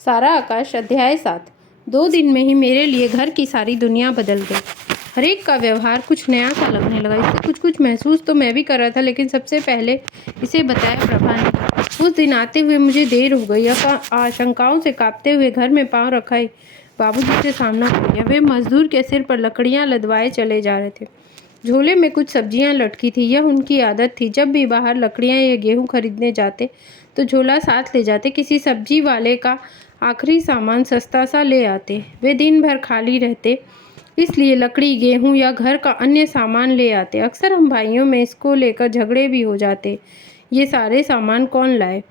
सारा आकाश अध्याय 7। 2 दिन में ही मेरे लिए घर की सारी दुनिया बदल गई। हर एक का व्यवहार कुछ नया सा लगने लगा। इससे कुछ कुछ महसूस तो मैं भी कर रहा था, लेकिन सबसे पहले इसे बताया प्रभा ने। उस दिन आते हुए मुझे देर हो गई। आशंकाओं से कांपते हुए घर में पांव रखाए बाबूजी से सामना कर लिया। वे मजदूर के सिर पर लकड़ियां लदवाए चले जा रहे थे। झोले में कुछ सब्जियां लटकी थी। यह उनकी आदत थी। जब भी बाहर लकड़ियां या गेहूं खरीदने जाते तो झोला साथ ले जाते। किसी सब्जी वाले का आखिरी सामान सस्ता सा ले आते। वे दिन भर खाली रहते, इसलिए लकड़ी, गेहूं या घर का अन्य सामान ले आते। अक्सर हम भाइयों में इसको लेकर झगड़े भी हो जाते। ये सारे सामान कौन लाए?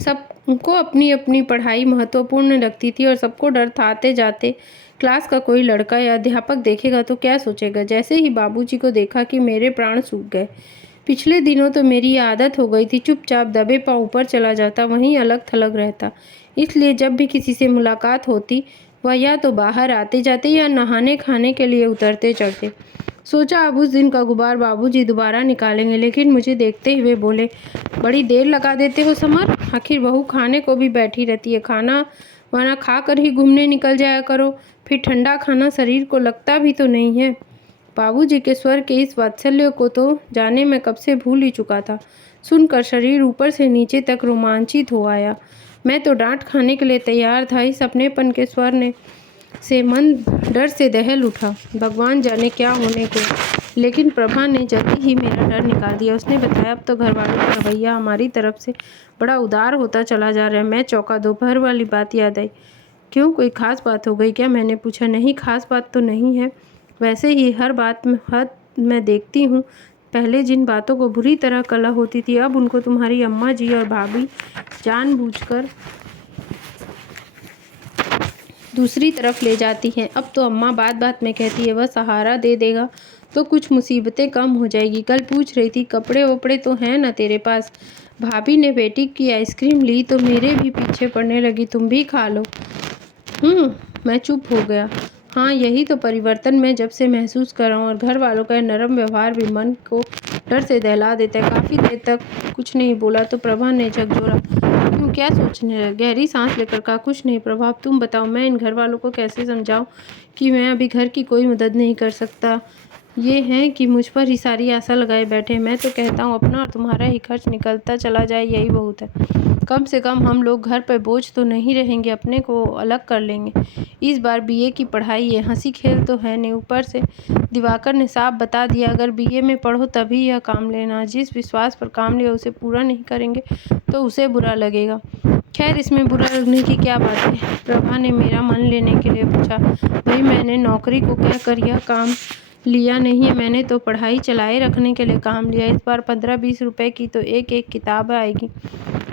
सबको अपनी अपनी पढ़ाई महत्वपूर्ण लगती थी और सबको डर था आते जाते क्लास का कोई लड़का या अध्यापक देखेगा तो क्या सोचेगा। जैसे ही बाबूजी को देखा कि मेरे प्राण सूख गए। पिछले दिनों तो मेरी आदत हो गई थी, चुपचाप दबे पांव ऊपर चला जाता, वहीं अलग थलग रहता। इसलिए जब भी किसी से मुलाकात होती, वह या तो बाहर आते जाते या नहाने खाने के लिए उतरते चढ़ते। सोचा अब उस दिन का गुबार बाबूजी दोबारा निकालेंगे, लेकिन मुझे देखते हुए बोले, बड़ी देर लगा देते हो समर। आखिर बहू खाने को भी बैठी रहती है, खाना वाना खा कर ही घूमने निकल जाया करो। फिर ठंडा खाना शरीर को लगता भी तो नहीं है। बाबूजी के स्वर के इस वात्सल्य को तो जाने मैं कब से भूल ही चुका था। सुनकर शरीर ऊपर से नीचे तक रोमांचित हो आया। मैं तो डांट खाने के लिए तैयार था। इस अपनेपन के स्वर ने से मन डर से दहल उठा। भगवान जाने क्या होने को। लेकिन प्रभा ने जल्दी ही मेरा डर निकाल दिया। उसने बताया, अब तो घर वालों का रवैया हमारी तरफ से बड़ा उदार होता चला जा रहा है। मैं चौंका। दोपहर वाली बात याद आई। क्यों, कोई खास बात हो गई क्या? मैंने पूछा। नहीं, खास बात तो नहीं है। वैसे ही हर बात में हद मैं देखती हूँ। पहले जिन बातों को बुरी तरह कला होती थी, अब उनको तुम्हारी अम्मा जी और भाभी जानबूझकर दूसरी तरफ ले जाती हैं। अब तो अम्मा बात बात में कहती है, वह सहारा दे देगा तो कुछ मुसीबतें कम हो जाएगी। कल पूछ रही थी, कपड़े वपड़े तो हैं ना तेरे पास? भाभी ने बेटी की आइसक्रीम ली तो मेरे भी पीछे पड़ने लगी, तुम भी खा लो। मैं चुप हो गया। हाँ, यही तो परिवर्तन मैं जब से महसूस कर रहा हूँ। और घर वालों का नरम व्यवहार भी मन को डर से दहला देता है। काफ़ी देर तक कुछ नहीं बोला तो प्रभा ने झकझोरा, क्यों, क्या सोचने लगे? गहरी सांस लेकर कहा, कुछ नहीं प्रभा, तुम बताओ, मैं इन घर वालों को कैसे समझाऊं कि मैं अभी घर की कोई मदद नहीं कर सकता। ये हैं कि मुझ पर ही सारी आशा लगाए बैठे। मैं तो कहता हूँ अपना और तुम्हारा ही खर्च निकलता चला जाए, यही बहुत है। कम से कम हम लोग घर पर बोझ तो नहीं रहेंगे, अपने को अलग कर लेंगे। इस बार बीए की पढ़ाई है, हंसी खेल तो है नहीं। ऊपर से दिवाकर ने साफ बता दिया, अगर बीए में पढ़ो तभी यह काम लेना। जिस विश्वास पर काम लिया उसे पूरा नहीं करेंगे तो उसे बुरा लगेगा। खैर, इसमें बुरा लगने की क्या बात है? प्रभा ने मेरा मन लेने के लिए पूछा। भाई, मैंने नौकरी को कहकर यह काम लिया नहीं है। मैंने तो पढ़ाई चलाए रखने के लिए काम लिया। इस बार 15-20 रुपए की तो एक एक किताब आएगी।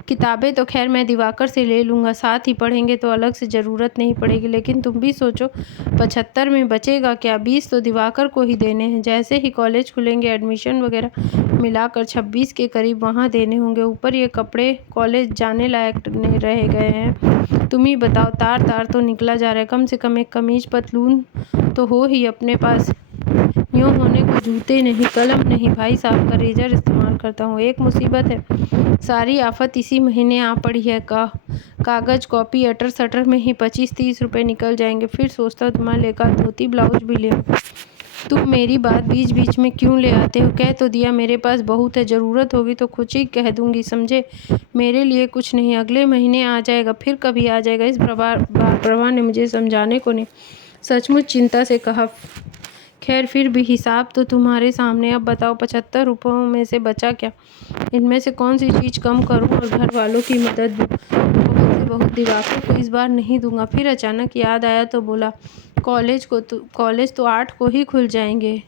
किताबें तो खैर मैं दिवाकर से ले लूँगा, साथ ही पढ़ेंगे तो अलग से ज़रूरत नहीं पड़ेगी। लेकिन तुम भी सोचो, 75 में बचेगा क्या? 20 तो दिवाकर को ही देने हैं। जैसे ही कॉलेज खुलेंगे एडमिशन वगैरह मिलाकर 26 के करीब वहाँ देने होंगे। ऊपर ये कपड़े कॉलेज जाने लायक नहीं रह गए हैं। तुम ही बताओ, तार तार तो निकला जा रहा है। कम से कम एक कमीज पतलून तो हो ही अपने पास। यूँ होने को जूते नहीं, कलम नहीं, भाई साहब का रेजर इस्तेमाल करता हूँ। एक मुसीबत है, सारी आफत इसी महीने आ पड़ी है। कागज़, कॉपी, अटर सटर में ही 25-30 रुपए निकल जाएंगे। फिर सोचता तुम्हारे लेकर धोती ब्लाउज भी ले। तुम मेरी बात बीच बीच में क्यों ले आते हो? कह तो दिया मेरे पास बहुत है, ज़रूरत होगी तो कुछ ही कह दूंगी, समझे? मेरे लिए कुछ नहीं, अगले महीने आ जाएगा, फिर कभी आ जाएगा। इस प्रभा ने मुझे समझाने को नहीं, सचमुच चिंता से कहा। खैर, फिर भी हिसाब तो तुम्हारे सामने। अब बताओ, 75 रुपयों में से बचा क्या? इनमें से कौन सी चीज़ कम करूं और घर वालों की मदद दूं? बहुत से बहुत दिवाकर को इस बार नहीं दूंगा। फिर अचानक याद आया तो बोला, कॉलेज तो 8 को ही खुल जाएंगे।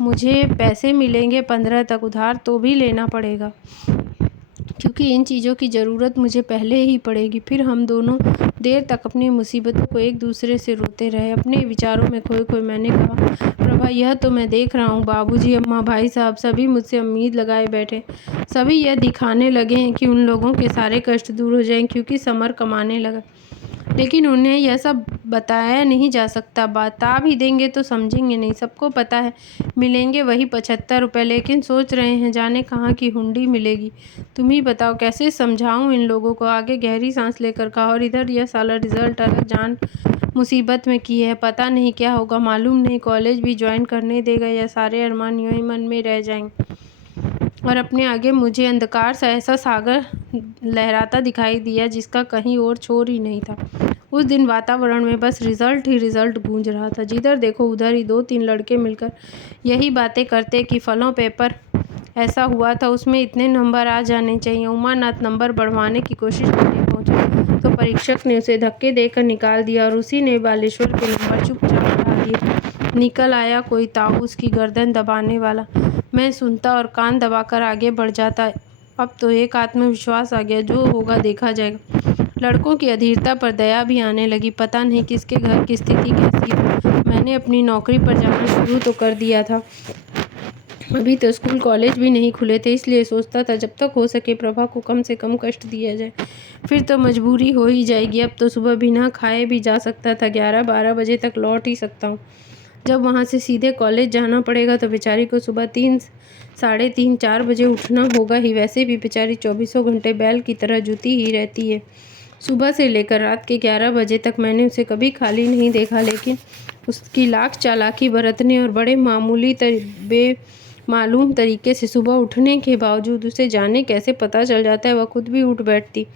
मुझे पैसे मिलेंगे 15 तक, उधार तो भी लेना पड़ेगा, क्योंकि इन चीज़ों की ज़रूरत मुझे पहले ही पड़ेगी। फिर हम दोनों देर तक अपनी मुसीबतों को एक दूसरे से रोते रहे, अपने विचारों में खोए खोए। मैंने कहा, प्रभा, यह तो मैं देख रहा हूँ, बाबूजी, अम्मा, भाई साहब सभी मुझसे उम्मीद लगाए बैठे। सभी यह दिखाने लगे हैं कि उन लोगों के सारे कष्ट दूर हो जाएं क्योंकि समर कमाने लगा। लेकिन उन्हें यह सब बताया नहीं जा सकता। बता भी देंगे तो समझेंगे नहीं। सबको पता है मिलेंगे वही 75 रुपये, लेकिन सोच रहे हैं जाने कहाँ की हुंडी मिलेगी। तुम ही बताओ कैसे समझाऊं इन लोगों को। आगे गहरी सांस लेकर कहा, और इधर यह साला रिजल्ट अलग जान मुसीबत में की है। पता नहीं क्या होगा, मालूम नहीं कॉलेज भी ज्वाइन करने देगा या सारे अरमान यूं ही मन में रह जाएंगे। और अपने आगे मुझे अंधकार सा ऐसा सागर लहराता दिखाई दिया जिसका कहीं और छोर ही नहीं था। उस दिन वातावरण में बस रिजल्ट ही रिजल्ट गूंज रहा था। जिधर देखो उधर ही 2-3 लड़के मिलकर यही बातें करते कि फलों पेपर ऐसा हुआ था, उसमें इतने नंबर आ जाने चाहिए। उमानाथ नंबर बढ़वाने की कोशिश करने पहुंचा तो परीक्षक ने उसे धक्के देकर निकाल दिया और उसी ने बालेश्वर के नंबर चुपचाप बढ़ा दिए। निकल आया कोई ताऊ उसकी गर्दन दबाने वाला। मैं सुनता और कान दबाकर आगे बढ़ जाता। अब तो एक आत्मविश्वास आ गया, जो होगा देखा जाएगा। लड़कों की अधीरता पर दया भी आने लगी। पता नहीं किसके घर की स्थिति कैसी हो। मैंने अपनी नौकरी पर जाना शुरू तो कर दिया था। अभी तो स्कूल कॉलेज भी नहीं खुले थे, इसलिए सोचता था जब तक हो सके प्रभा को कम से कम कष्ट दिया जाए। फिर तो मजबूरी हो ही जाएगी। अब तो सुबह बिना खाए भी जा सकता था। 11-12 बजे तक लौट ही सकता हूँ। जब वहाँ से सीधे कॉलेज जाना पड़ेगा तो बेचारी को सुबह 3, साढ़े 3, 4 बजे उठना होगा ही। वैसे भी बेचारी 24 घंटे बैल की तरह जुती ही रहती है। सुबह से लेकर रात के 11 बजे तक मैंने उसे कभी खाली नहीं देखा, लेकिन उसकी लाख चालाकी बरतने और बड़े बेमालूम तरीके से सुबह उठने के बावजूद उसे जाने कैसे पता चल जाता है, वह खुद भी उठ बैठती।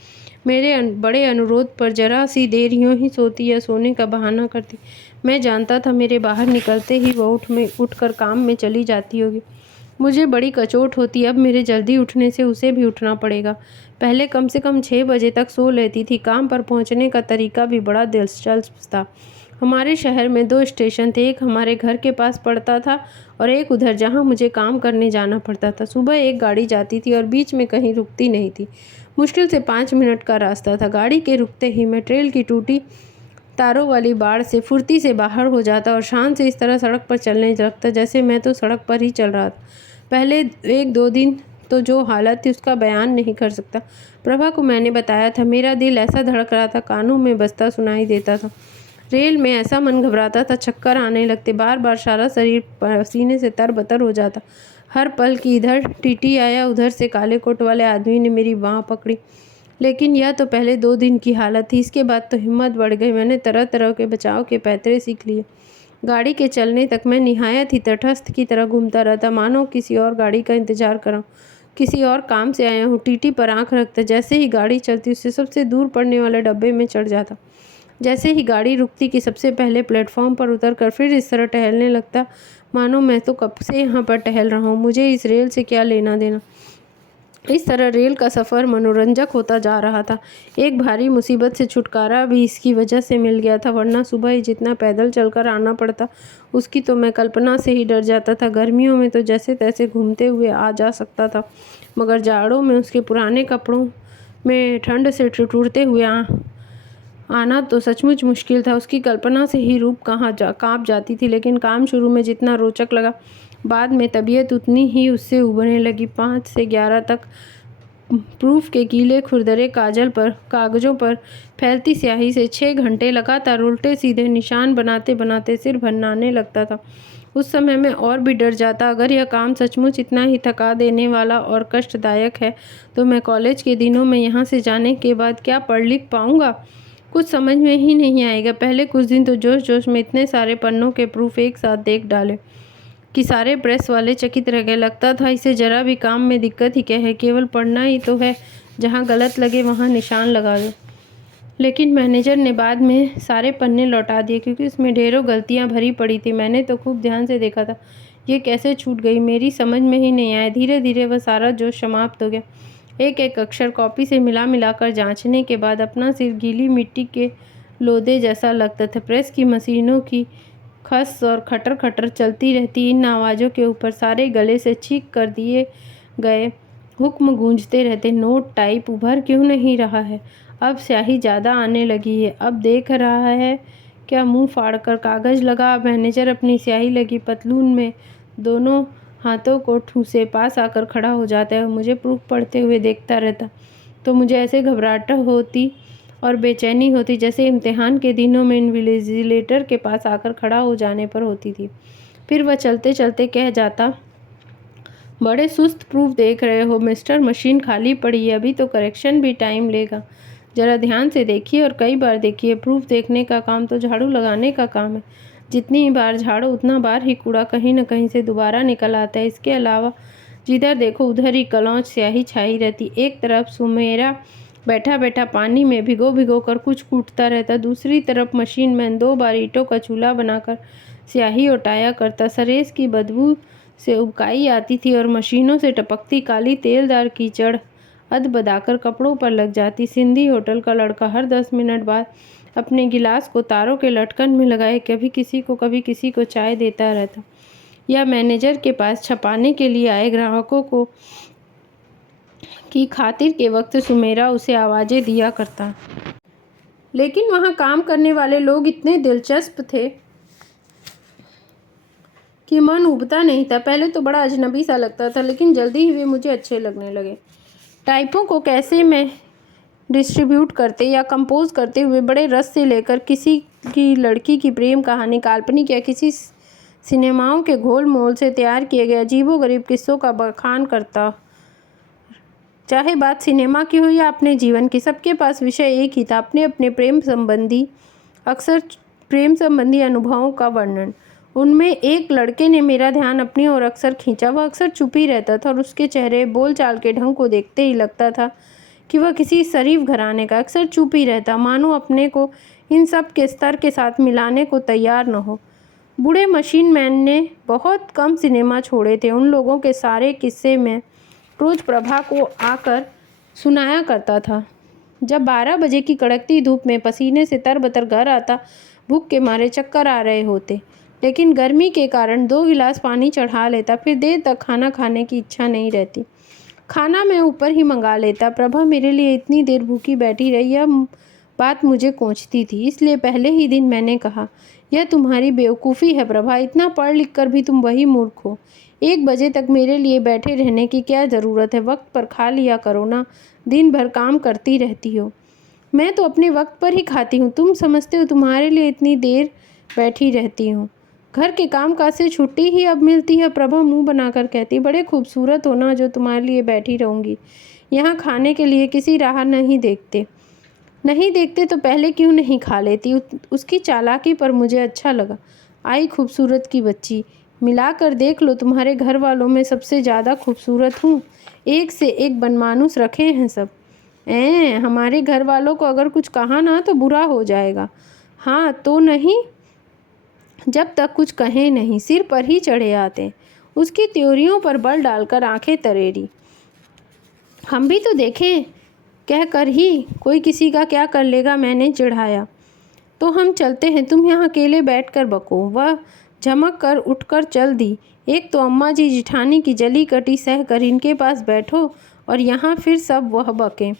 मेरे बड़े अनुरोध पर जरा सी देर यूं ही सोती या सोने का बहाना करती। मैं जानता था मेरे बाहर निकलते ही वह उठकर काम में चली जाती होगी। मुझे बड़ी कचोट होती। अब मेरे जल्दी उठने से उसे भी उठना पड़ेगा। पहले कम से कम 6 बजे तक सो लेती थी। काम पर पहुंचने का तरीका भी बड़ा दिलचस्प था। हमारे शहर में 2 स्टेशन थे। एक हमारे घर के पास पड़ता था और एक उधर जहां मुझे काम करने जाना पड़ता था। सुबह एक गाड़ी जाती थी और बीच में कहीं रुकती नहीं थी। मुश्किल से 5 मिनट का रास्ता था। गाड़ी के रुकते ही मैं ट्रेल की टूटी तारों वाली बाड़ से फुर्ती से बाहर हो जाता और शान से इस तरह सड़क पर चलने लगता जैसे मैं तो सड़क पर ही चल रहा था। पहले 1-2 दिन तो जो हालत थी उसका बयान नहीं कर सकता। प्रभा को मैंने बताया था। मेरा दिल ऐसा धड़क रहा था, कानों में बजता सुनाई देता था। रेल में ऐसा मन घबराता था, चक्कर आने लगते। बार बार सारा शरीर पसीने से तरबतर हो जाता। हर पल की इधर टीटी आया, उधर से काले कोट वाले आदमी ने मेरी बाँह पकड़ी। लेकिन यह तो पहले 2 दिन की हालत थी। इसके बाद तो हिम्मत बढ़ गई। मैंने तरह तरह के बचाव के पैतरे सीख लिए। गाड़ी के चलने तक मैं निहायत ही तटस्थ की तरह घूमता रहता, मानो किसी और गाड़ी का इंतजार कर रहा हूँ, किसी और काम से आया हूँ। टीटी पर आंख रखता, जैसे ही गाड़ी चलती उससे सबसे दूर पड़ने वाले डब्बे में चढ़ जाता। जैसे ही गाड़ी रुकती कि सबसे पहले प्लेटफॉर्म पर उतरकर फिर इस तरह टहलने लगता, मानो मैं तो कब से यहाँ पर टहल रहा हूँ, मुझे इस रेल से क्या लेना देना। इस तरह रेल का सफ़र मनोरंजक होता जा रहा था। एक भारी मुसीबत से छुटकारा भी इसकी वजह से मिल गया था, वरना सुबह ही जितना पैदल चलकर आना पड़ता उसकी तो मैं कल्पना से ही डर जाता था। गर्मियों में तो जैसे तैसे घूमते हुए आ जा सकता था, मगर जाड़ों में उसके पुराने कपड़ों में ठंड से ठिठुरते हुए आना तो सचमुच मुश्किल था। उसकी कल्पना से ही रूप काँप जाती थी। लेकिन काम शुरू में जितना रोचक लगा, बाद में तबीयत उतनी ही उससे उबरने लगी। 5 से 11 तक प्रूफ के गीले खुरदरे कागजों पर फैलती स्याही से 6 घंटे लगातार उल्टे सीधे निशान बनाते बनाते सिर भन्नाने लगता था। उस समय मैं और भी डर जाता। अगर यह काम सचमुच इतना ही थका देने वाला और कष्टदायक है तो मैं कॉलेज के दिनों में यहाँ से जाने के बाद क्या पढ़ लिख पाऊँगा? कुछ समझ में ही नहीं आएगा। पहले कुछ दिन तो जोश जोश में इतने सारे पन्नों के प्रूफ एक साथ देख डाले कि सारे प्रेस वाले चकित रह गए। लगता था इसे जरा भी काम में दिक्कत ही क्या है, केवल पढ़ना ही तो है, जहाँ गलत लगे वहाँ निशान लगा दो। लेकिन मैनेजर ने बाद में सारे पन्ने लौटा दिए क्योंकि उसमें ढेरों गलतियाँ भरी पड़ी थी। मैंने तो खूब ध्यान से देखा था। ये कैसे छूट गई मेरी समझ में ही नहीं आया। धीरे धीरे वह सारा जोश समाप्त हो गया। एक एक अक्षर कॉपी से मिलाकर जांचने के बाद अपना सिर गीली मिट्टी के लोदे जैसा लगता था। प्रेस की मशीनों की खस और खटर खटर चलती रहती। इन आवाज़ों के ऊपर सारे गले से छींक कर दिए गए हुक्म गूंजते रहते। नोट टाइप उभर क्यों नहीं रहा है? अब स्याही ज़्यादा आने लगी है। अब देख रहा है क्या? मुंह फाड़कर कागज़ लगा। मैनेजर अपनी स्याही लगी पतलून में दोनों हाथों को ठूसे पास आकर खड़ा हो जाता है और मुझे प्रूफ पढ़ते हुए देखता रहता। तो मुझे ऐसे घबराहट होती और बेचैनी होती जैसे इम्तिहान के दिनों में इन्विजिलेटर के पास आकर खड़ा हो जाने पर होती थी। फिर वह चलते चलते कह जाता, बड़े सुस्त प्रूफ देख रहे हो मिस्टर, मशीन खाली पड़ी है, अभी तो करेक्शन भी टाइम लेगा। जरा ध्यान से देखिए और कई बार देखिए। प्रूफ देखने का काम तो झाड़ू लगाने का काम है। जितनी ही बार झाड़ो उतना बार ही कूड़ा कहीं न कहीं से दोबारा निकल आता है। इसके अलावा जिधर देखो उधर ही कलौंच स्याही छाई रहती। एक तरफ सुमेरा बैठा बैठा पानी में भिगो भिगो कर कुछ कूटता रहता, दूसरी तरफ मशीन मैन 2 बार ईंटों का चूल्हा बनाकर स्याही उठाया करता। सरेस की बदबू से उबकाई आती थी और मशीनों से टपकती काली तेलदार कीचड़ अदबदाकर कपड़ों पर लग जाती। सिंधी होटल का लड़का हर 10 मिनट बाद अपने गिलास को तारों के लटकन में लगाए कभी किसी को चाय देता रहता, या मैनेजर के पास छपाने के लिए आए ग्राहकों को की खातिर के वक्त सुमेरा उसे आवाज़ें दिया करता। लेकिन वहाँ काम करने वाले लोग इतने दिलचस्प थे कि मन उबता नहीं था। पहले तो बड़ा अजनबी सा लगता था, लेकिन जल्दी ही वे मुझे अच्छे लगने लगे। टाइपों को कैसे मैं डिस्ट्रीब्यूट करते या कंपोज करते हुए बड़े रस से लेकर किसी की लड़की की प्रेम कहानी, काल्पनिक या किसी सिनेमाओं के घोल मोल से तैयार किए गए अजीबोगरीब किस्सों का बखान करता। चाहे बात सिनेमा की हो या अपने जीवन की, सबके पास विषय एक ही था, अपने अपने प्रेम संबंधी अनुभवों का वर्णन। उनमें एक लड़के ने मेरा ध्यान अपनी ओर अक्सर खींचा। वह अक्सर चुप ही रहता था और उसके चेहरे बोलचाल के ढंग को देखते ही लगता था कि वह किसी शरीफ घराने का। अक्सर चुप ही रहता, मानो अपने को इन सब के स्तर के साथ मिलाने को तैयार न हो। बूढ़े मशीन मैन ने बहुत कम सिनेमा छोड़े थे। उन लोगों के सारे किस्से में रोज प्रभा को आकर सुनाया करता था। जब 12 बजे की कड़कती धूप में पसीने से तरबतर घर आता, भूख के मारे चक्कर आ रहे होते, लेकिन गर्मी के कारण 2 गिलास पानी चढ़ा लेता। फिर देर तक खाना खाने की इच्छा नहीं रहती। खाना मैं ऊपर ही मंगा लेता। प्रभा मेरे लिए इतनी देर भूखी बैठी रही, यह बात मुझे कोंचती थी। इसलिए पहले ही दिन मैंने कहा, यह तुम्हारी बेवकूफ़ी है प्रभा, इतना पढ़ लिख कर भी तुम वही मूर्ख हो। 1 बजे तक मेरे लिए बैठे रहने की क्या ज़रूरत है? वक्त पर खा लिया करो ना, दिन भर काम करती रहती हो। मैं तो अपने वक्त पर ही खाती हूँ, तुम समझते हो तुम्हारे लिए इतनी देर बैठी रहती हूँ? घर के काम काज से छुट्टी ही अब मिलती है? प्रभा मुंह बनाकर कहती, बड़े खूबसूरत हो ना जो तुम्हारे लिए बैठी रहूँगी। यहाँ खाने के लिए किसी राह नहीं देखते तो पहले क्यों नहीं खा लेती? उसकी चालाकी पर मुझे अच्छा लगा। आई खूबसूरत की बच्ची, मिला कर देख लो, तुम्हारे घर वालों में सबसे ज़्यादा खूबसूरत हूँ। एक से एक बनमानुस रखे हैं सब। हमारे घर वालों को अगर कुछ कहा ना तो बुरा हो जाएगा। हाँ तो नहीं, जब तक कुछ कहे नहीं सिर पर ही चढ़े आते। उसकी त्योरियों पर बल डालकर आंखें तरेरी। हम भी तो देखें कह कर ही, कोई किसी का क्या कर लेगा, मैंने चिढ़ाया। तो हम चलते हैं, तुम यहाँ अकेले बैठ कर बको। वह झमक कर उठकर चल दी। एक तो अम्मा जी जिठानी की जली कटी सह कर इनके पास बैठो और यहाँ फिर सब वह बकें।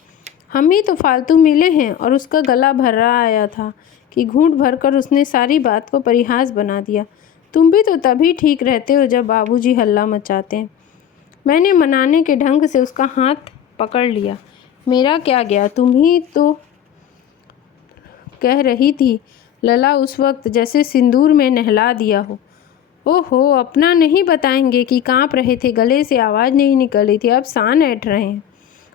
हम ही तो फालतू मिले हैं। और उसका गला भर्रा आया था कि घूंट भरकर उसने सारी बात को परिहास बना दिया। तुम भी तो तभी ठीक रहते हो जब बाबूजी हल्ला मचाते हैं। मैंने मनाने के ढंग से उसका हाथ पकड़ लिया। मेरा क्या गया, तुम ही तो कह रही थी लला उस वक्त, जैसे सिंदूर में नहला दिया हो। ओहो, अपना नहीं बताएंगे कि कांप रहे थे, गले से आवाज़ नहीं निकल रही थी, अब सान ऐठ रहे हैं।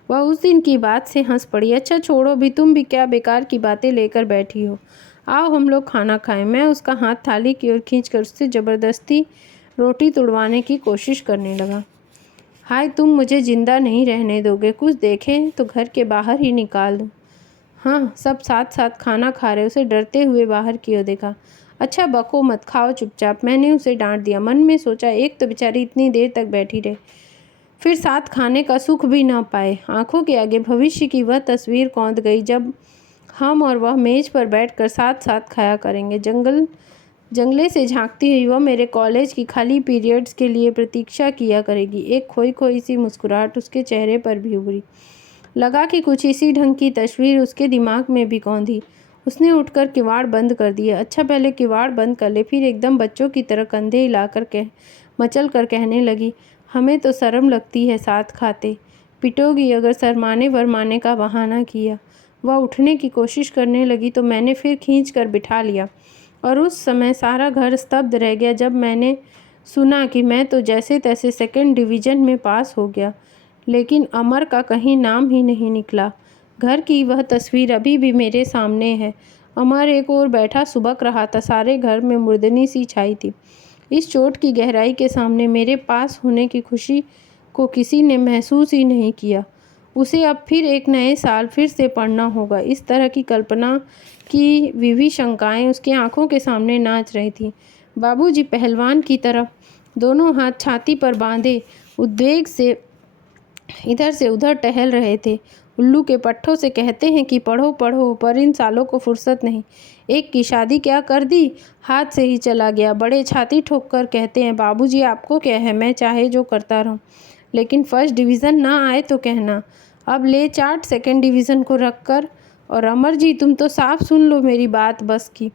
वह उस दिन की बात से हंस पड़ी। अच्छा छोड़ो भी, तुम भी क्या बेकार की बातें लेकर बैठी हो। आओ हम लोग खाना खाएं। मैं उसका हाथ थाली की ओर खींचकर उससे ज़बरदस्ती रोटी तुड़वाने की कोशिश करने लगा। हाय, तुम मुझे जिंदा नहीं रहने दोगे? कुछ देखें तो घर के बाहर ही निकाल दूँ। हाँ, सब साथ साथ खाना खा रहे। उसे डरते हुए बाहर की ओर देखा। अच्छा बको मत, खाओ चुपचाप, मैंने उसे डांट दिया। मन में सोचा, एक तो बेचारी इतनी देर तक बैठी रहे, फिर साथ खाने का सुख भी ना पाए। आंखों के आगे भविष्य की वह तस्वीर कौंध गई जब हम और वह मेज पर बैठकर साथ साथ खाया करेंगे। जंगले से झांकती हुई वह मेरे कॉलेज की खाली पीरियड्स के लिए प्रतीक्षा किया करेगी। एक खोई खोई सी मुस्कुराहट उसके चेहरे पर भी उभरी। लगा कि कुछ इसी ढंग की तस्वीर उसके दिमाग में भी कौंधी। उसने उठकर किवाड़ बंद कर दिया। अच्छा पहले किवाड़ बंद कर ले। फिर एकदम बच्चों की तरह कंधे हिलाकर मचल कर कहने लगी, हमें तो शर्म लगती है साथ खाते। पिटोगी अगर शरमाने वरमाने का बहाना किया। वह उठने की कोशिश करने लगी तो मैंने फिर खींच कर बिठा लिया और उस समय सारा घर स्तब्ध रह गया जब मैंने सुना कि मैं तो जैसे तैसे सेकंड डिवीज़न में पास हो गया, लेकिन अमर का कहीं नाम ही नहीं निकला। घर की वह तस्वीर अभी भी मेरे सामने है। अमर एक ओर बैठा सुबक रहा था, सारे घर में मुर्दनी सी छाई थी। इस चोट की गहराई के सामने मेरे पास होने की खुशी को किसी ने महसूस ही नहीं किया। उसे अब फिर एक नए साल फिर से पढ़ना होगा। इस तरह की कल्पना की विवि शंकाएं उसकी आंखों के सामने नाच रही थीं। बाबूजी पहलवान की तरह दोनों हाथ छाती पर बांधे उद्वेग से इधर से उधर टहल रहे थे। उल्लू के पट्ठों से कहते हैं कि पढ़ो पढ़ो, पर इन सालों को फुर्सत नहीं। एक की शादी क्या कर दी, हाथ से ही चला गया। बड़े छाती ठोक कर कहते हैं, बाबूजी आपको क्या है, मैं चाहे जो करता रहूं, लेकिन फर्स्ट डिवीज़न ना आए तो कहना। अब ले चाट सेकंड डिवीज़न को रख कर। और अमर जी तुम तो साफ सुन लो मेरी बात बस की,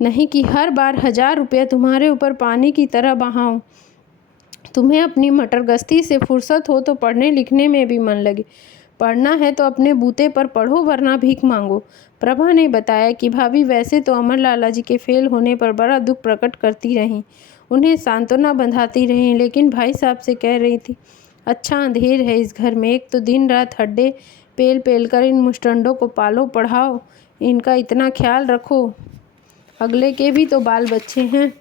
नहीं कि हर बार 1000 रुपया तुम्हारे ऊपर पानी की तरह बहाऊं। तुम्हें अपनी मटरगश्ती से फुर्सत हो तो पढ़ने लिखने में भी मन लगे। पढ़ना है तो अपने बूते पर पढ़ो, वरना भीख मांगो। प्रभा ने बताया कि भाभी वैसे तो अमर लाला जी के फेल होने पर बड़ा दुख प्रकट करती रहीं, उन्हें सांत्वना बंधाती रहीं, लेकिन भाई साहब से कह रही थी, अच्छा अंधेर है इस घर में, एक तो दिन रात हड्डे पेल पेल कर इन मुस्टंडों को पालो पढ़ाओ, इनका इतना ख्याल रखो, अगले के भी तो बाल बच्चे हैं,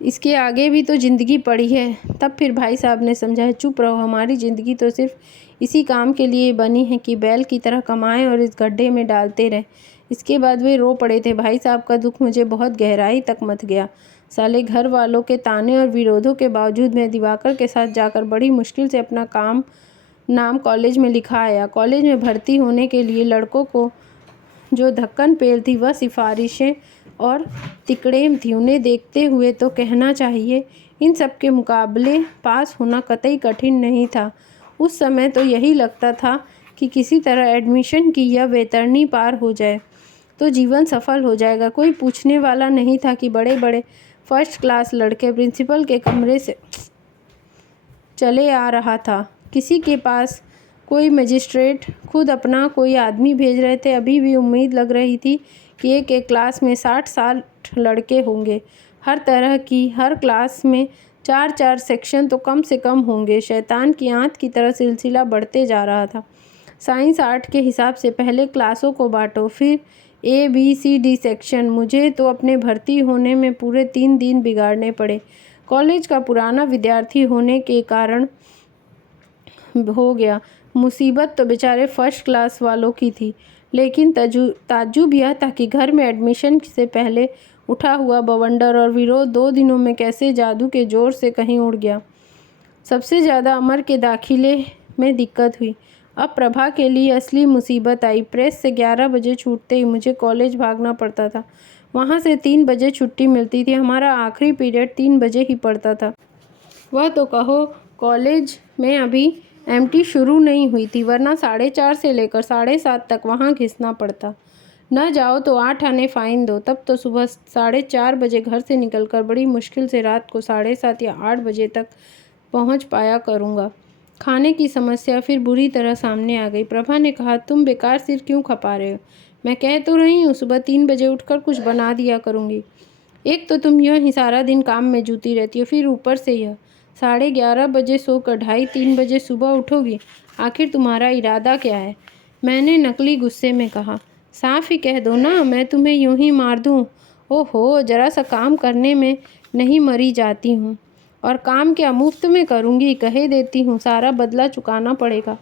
इसके आगे भी तो ज़िंदगी पड़ी है। तब फिर भाई साहब ने समझाया, चुप रहो, हमारी ज़िंदगी तो सिर्फ इसी काम के लिए बनी है कि बैल की तरह कमाएं और इस गड्ढे में डालते रहें। इसके बाद वे रो पड़े थे। भाई साहब का दुख मुझे बहुत गहराई तक मथ गया। साले घर वालों के ताने और विरोधों के बावजूद मैं दिवाकर के साथ जाकर बड़ी मुश्किल से अपना नाम कॉलेज में लिखा आया। कॉलेज में भर्ती होने के लिए लड़कों को जो धक्कन पेल थी वह सिफारिशें और तिकड़ेम थी। उन्हें देखते हुए तो कहना चाहिए, इन सब के मुकाबले पास होना कतई कठिन नहीं था। उस समय तो यही लगता था कि किसी तरह एडमिशन की यह वैतरणी पार हो जाए तो जीवन सफल हो जाएगा। कोई पूछने वाला नहीं था कि बड़े बड़े फर्स्ट क्लास लड़के प्रिंसिपल के कमरे से चले आ रहा था, किसी के पास कोई मजिस्ट्रेट खुद अपना कोई आदमी भेज रहे थे। अभी भी उम्मीद लग रही थी कि एक एक क्लास में 60-60 लड़के होंगे, हर तरह की, हर क्लास में 4-4 सेक्शन तो कम से कम होंगे। शैतान की आंत की तरह सिलसिला बढ़ते जा रहा था। साइंस आर्ट के हिसाब से पहले क्लासों को बांटो, फिर ABCD सेक्शन। मुझे तो अपने भर्ती होने में पूरे 3 दिन बिगाड़ने पड़े। कॉलेज का पुराना विद्यार्थी होने के कारण हो गया। मुसीबत तो बेचारे फर्स्ट क्लास वालों की थी, लेकिन ताज्जुब यह था कि घर में एडमिशन से पहले उठा हुआ बवंडर और विरोध 2 दिनों में कैसे जादू के जोर से कहीं उड़ गया। सबसे ज़्यादा अमर के दाखिले में दिक्कत हुई। अब प्रभा के लिए असली मुसीबत आई। प्रेस से 11 बजे छूटते ही मुझे कॉलेज भागना पड़ता था। वहाँ से 3 बजे छुट्टी मिलती थी। हमारा आखिरी पीरियड 3 बजे ही पड़ता था। वह तो कहो कॉलेज में अभी MT शुरू नहीं हुई थी, वरना 4:30 से लेकर 7:30 तक वहाँ घिसना पड़ता। न जाओ तो 8 आने फ़ाइन दो। तब तो सुबह 4:30 बजे घर से निकलकर बड़ी मुश्किल से रात को 7:30 या 8 बजे तक पहुँच पाया करूँगा। खाने की समस्या फिर बुरी तरह सामने आ गई। प्रभा ने कहा, तुम बेकार सिर क्यों खपा रहे हो? मैं कह तो रही हूँ सुबह 3 बजे उठकर कुछ बना दिया करूँगी। एक तो तुम यूँ ही सारा दिन काम में जुटी रहती हो, फिर ऊपर से यह 11:30 बजे सोकर 2:30-3 बजे सुबह उठोगी। आखिर तुम्हारा इरादा क्या है? मैंने नकली गुस्से में कहा। साफ ही कह दो ना, मैं तुम्हें यूं ही मार दूं। ओहो, जरा सा काम करने में नहीं मरी जाती हूँ। और काम क्या मुफ्त में करूँगी, कहे देती हूँ, सारा बदला चुकाना पड़ेगा।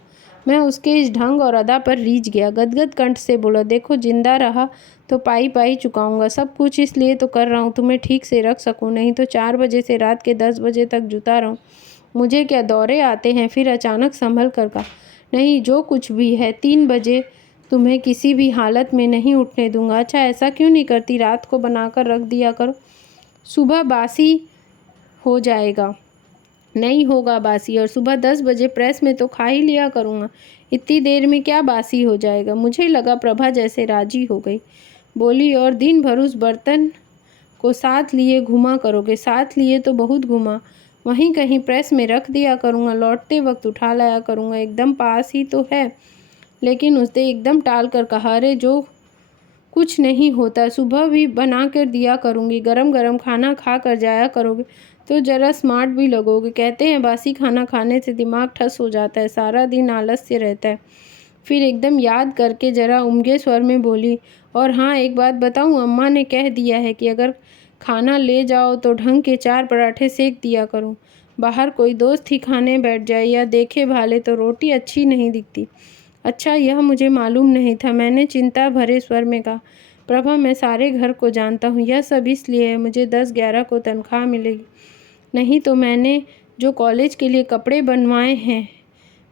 मैं उसके इस ढंग और अदा पर रीझ गया। गदगद कंठ से बोला, देखो जिंदा रहा तो पाई पाई चुकाऊंगा। सब कुछ इसलिए तो कर रहा हूँ तुम्हें ठीक से रख सकूँ, नहीं तो 4 बजे से रात के 10 बजे तक जुटा रहूँ। मुझे क्या दौरे आते हैं? फिर अचानक संभल कर कहा, नहीं जो कुछ भी है 3 बजे तुम्हें किसी भी हालत में नहीं उठने दूंगा। अच्छा ऐसा क्यों नहीं करती, रात को बनाकर रख दिया करो, सुबह बासी हो जाएगा। नहीं होगा बासी, और सुबह 10 बजे प्रेस में तो खा ही लिया करूँगा। इतनी देर में क्या बासी हो जाएगा? मुझे लगा प्रभा जैसे राजी हो गई। बोली, और दिन भर उस बर्तन को साथ लिए घुमा करोगे? साथ लिए तो बहुत घुमा, वहीं कहीं प्रेस में रख दिया करूँगा, लौटते वक्त उठा लाया करूँगा, एकदम पास ही तो है। लेकिन उसने एकदम टाल कर कहा, अरे जो कुछ नहीं होता, सुबह भी बना कर दिया करूँगी, गरम गरम खाना खा कर जाया करोगे तो ज़रा स्मार्ट भी लगोगे। कहते हैं बासी खाना खाने से दिमाग ठस हो जाता है, सारा दिन आलस्य रहता है। फिर एकदम याद करके ज़रा उम्गे स्वर में बोली, और हाँ एक बात बताऊँ, अम्मा ने कह दिया है कि अगर खाना ले जाओ तो ढंग के 4 पराठे सेक दिया करूँ। बाहर कोई दोस्त ही खाने बैठ जाए या देखे भाले तो रोटी अच्छी नहीं दिखती। अच्छा, यह मुझे मालूम नहीं था, मैंने चिंता भरे स्वर में कहा। प्रभा, मैं सारे घर को जानता हूँ, यह सब इसलिए है मुझे 10-11 को तनख्वाह मिलेगी, नहीं तो मैंने जो कॉलेज के लिए कपड़े बनवाए हैं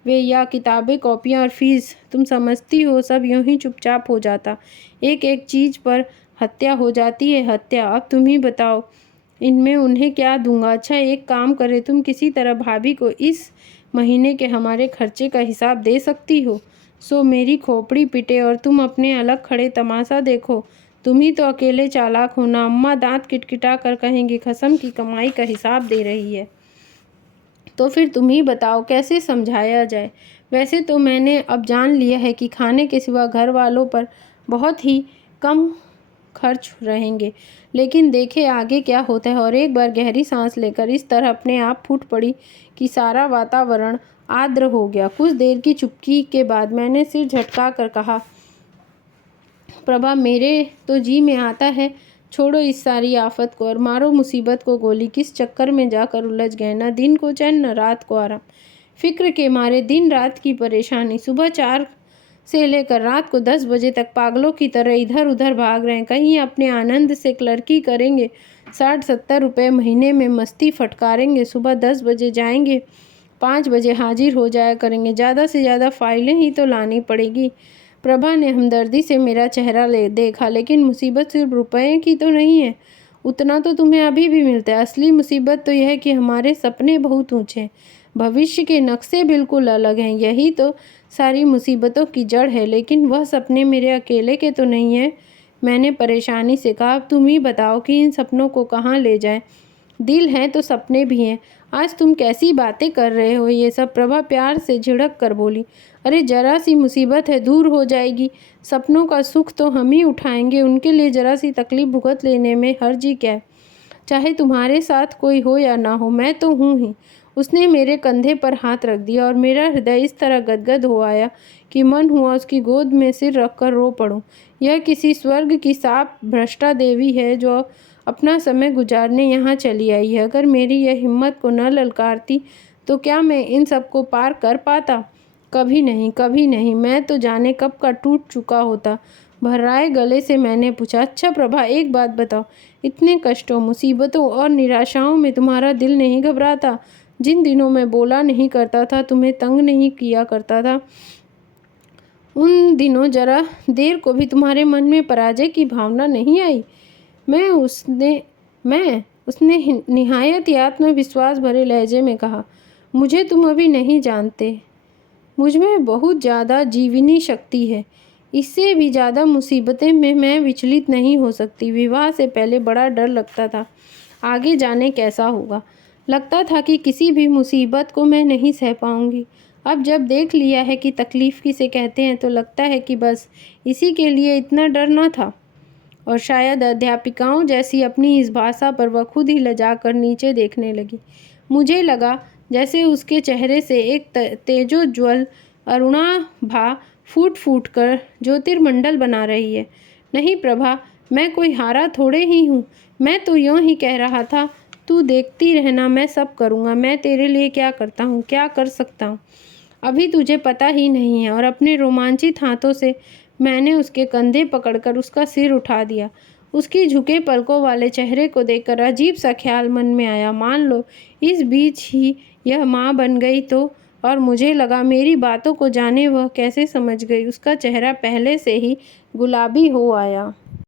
वे, या किताबें कॉपियाँ और फीस, तुम समझती हो सब यूं ही चुपचाप हो जाता। एक एक चीज़ पर हत्या हो जाती है, हत्या। अब तुम ही बताओ इनमें उन्हें क्या दूंगा। अच्छा एक काम करे, तुम किसी तरह भाभी को इस महीने के हमारे खर्चे का हिसाब दे सकती हो, सो मेरी खोपड़ी पिटे और तुम अपने अलग खड़े तमाशा देखो। तुम ही तो अकेले चालाक हो ना। अम्मा दांत किटकिटा कर कहेंगी, खसम की कमाई का हिसाब दे रही है। तो फिर तुम ही बताओ कैसे समझाया जाए। वैसे तो मैंने अब जान लिया है कि खाने के सिवा घर वालों पर बहुत ही कम खर्च रहेंगे, लेकिन देखे आगे क्या होता है। और एक बार गहरी सांस लेकर इस तरह अपने आप फूट पड़ी कि सारा वातावरण आर्द्र हो गया। कुछ देर की चुप्पी के बाद मैंने सिर झटका कर कहा, प्रभा, मेरे तो जी में आता है छोड़ो इस सारी आफत को और मारो मुसीबत को गोली। किस चक्कर में जाकर उलझ गए, न दिन को चैन न रात को आराम। फिक्र के मारे दिन रात की परेशानी। सुबह 4 से लेकर रात को 10 बजे तक पागलों की तरह इधर उधर भाग रहे हैं। कहीं अपने आनंद से क्लर्की करेंगे, 60-70 रुपये महीने में मस्ती फटकारेंगे। सुबह 10 बजे जाएंगे, 5 बजे हाजिर हो जाया करेंगे। ज़्यादा से ज़्यादा फाइलें ही तो लानी पड़ेगी। प्रभा ने हमदर्दी से मेरा चेहरा देखा, लेकिन मुसीबत सिर्फ रुपए की तो नहीं है, उतना तो तुम्हें अभी भी मिलता है। असली मुसीबत तो यह है कि हमारे सपने बहुत ऊंचे हैं, भविष्य के नक्शे बिल्कुल अलग हैं। यही तो सारी मुसीबतों की जड़ है। लेकिन वह सपने मेरे अकेले के तो नहीं है। मैंने परेशानी से कहा, अब तुम ही बताओ कि इन सपनों को कहाँ ले जाएं। दिल है तो सपने भी हैं। आज तुम कैसी बातें कर रहे हो ये सब। प्रभा प्यार से झिड़क कर बोली, अरे जरा सी मुसीबत है, दूर हो जाएगी। सपनों का सुख तो हम ही उठाएंगे, उनके लिए जरा सी तकलीफ भुगत लेने में हर्जी क्या है। चाहे तुम्हारे साथ कोई हो या ना हो, मैं तो हूँ ही। उसने मेरे कंधे पर हाथ रख दिया और मेरा हृदय इस तरह गदगद हो आया कि मन हुआ उसकी गोद में सिर रखकर रो पड़ूं। यह किसी स्वर्ग की साफ भ्रष्टा देवी है जो अपना समय गुजारने यहाँ चली आई है। अगर मेरी यह हिम्मत को न ललकारती तो क्या मैं इन सबको पार कर पाता? कभी नहीं, कभी नहीं। मैं तो जाने कब का टूट चुका होता। भर्राए गले से मैंने पूछा, अच्छा प्रभा एक बात बताओ, इतने कष्टों, मुसीबतों और निराशाओं में तुम्हारा दिल नहीं घबराता? जिन दिनों में बोला नहीं करता था, तुम्हें तंग नहीं किया करता था, उन दिनों जरा देर को भी तुम्हारे मन में पराजय की भावना नहीं आई? उसने निहायत आत्मविश्वास भरे लहजे में कहा, मुझे तुम अभी नहीं जानते। मुझ में बहुत ज़्यादा जीवनी शक्ति है, इससे भी ज़्यादा मुसीबतें में मैं विचलित नहीं हो सकती। विवाह से पहले बड़ा डर लगता था, आगे जाने कैसा होगा। लगता था कि किसी भी मुसीबत को मैं नहीं सह पाऊंगी। अब जब देख लिया है कि तकलीफ़ किसे कहते हैं तो लगता है कि बस इसी के लिए इतना डरना था। और शायद अध्यापिकाओं जैसी अपनी इस भाषा पर वह खुद ही लजा कर नीचे देखने लगी। मुझे लगा जैसे उसके चेहरे से एक तेजोज्वल अरुणाभा फूट फूट कर ज्योतिर्मंडल बना रही है। नहीं प्रभा, मैं कोई हारा थोड़े ही हूँ। मैं तो यूँ ही कह रहा था, तू देखती रहना, मैं सब करूँगा। मैं तेरे लिए क्या करता हूँ, क्या कर सकता हूँ, अभी तुझे पता ही नहीं है। और अपने रोमांचित हाथों से मैंने उसके कंधे पकड़कर उसका सिर उठा दिया। उसकी झुके पलकों वाले चेहरे को देखकर अजीब सा ख्याल मन में आया, मान लो इस बीच ही यह माँ बन गई तो। और मुझे लगा मेरी बातों को जाने वह कैसे समझ गई। उसका चेहरा पहले से ही गुलाबी हो आया।